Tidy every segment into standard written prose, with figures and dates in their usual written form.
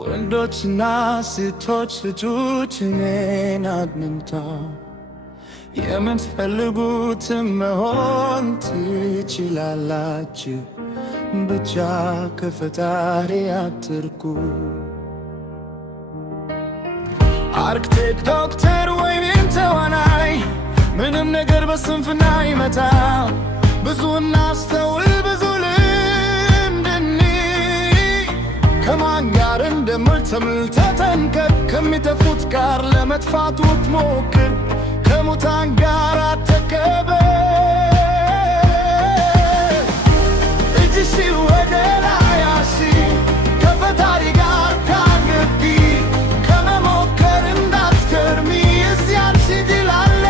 ወንዶችና ሴቶች ልጆች እኔን አድምጡ፣ የምትፈልጉትን መሆን ትችላላችሁ፣ ብቻ ከፈጣሪ አትርቁ። አርክቴክት፣ ዶክተር ወይም ተዋናይ ምንም ነገር በስንፍና ይመታ። ብዙ እናስተውል፣ ብዙ ልምድ እንይ። ከማን ጋር እንደምትምልተህ ተንከር፣ ከሚጠፉት ጋር ለመጥፋት ሞክር፣ ከሙታን ጋር አትከበር። እጅሽን ወደ ላይ አንሺ፣ ከፈጣሪ ጋር ታገቢ፣ ከመሞከር እንዳትከርሚ። እዚያ አንቺ ድል አለ።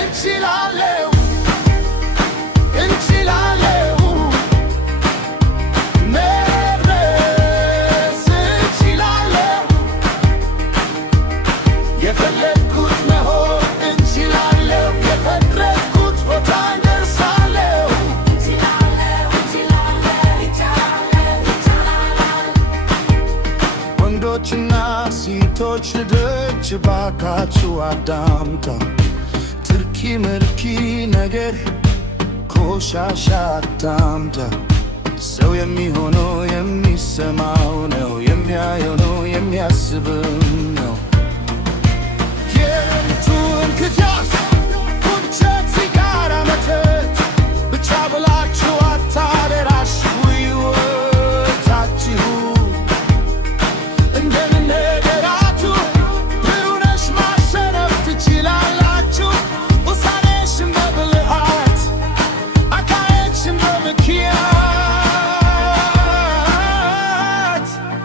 እንችላለን፣ እንችላለን፣ መድረስ እንችላለን። የፈለግኩት መሆን እንችላለን፣ የፈለግኩት ቦታ እንደርሳለሁ። ወንዶችና ሴቶች ልጆች ባካችሁ አዳምጡ። ትርኪ ምርኪ ነገር ቆሻሻ አታምጣ። ሰው የሚሆነው የሚሰማው ነው፣ የሚያየው ነው፣ የሚያስብም ነው። የቱን ክዳስ ቁንጨት ሲጋራ መተት ብቻ ብላችሁ አታደራሹ ሕይወታችሁ። እንደምን ነገራቱ ብሩህ ነሽ፣ ማሸነፍ ትችላላችሁ። ውሳኔሽን በብልሃት አካሄድሽን በምክንያት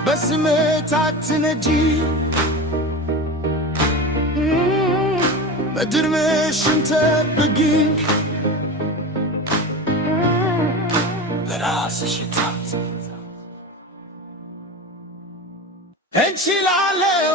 በስሜት አትነጂ። በድርምሽን ጠብቂ፣ ለራስሽ ታምኚ። እንችላለን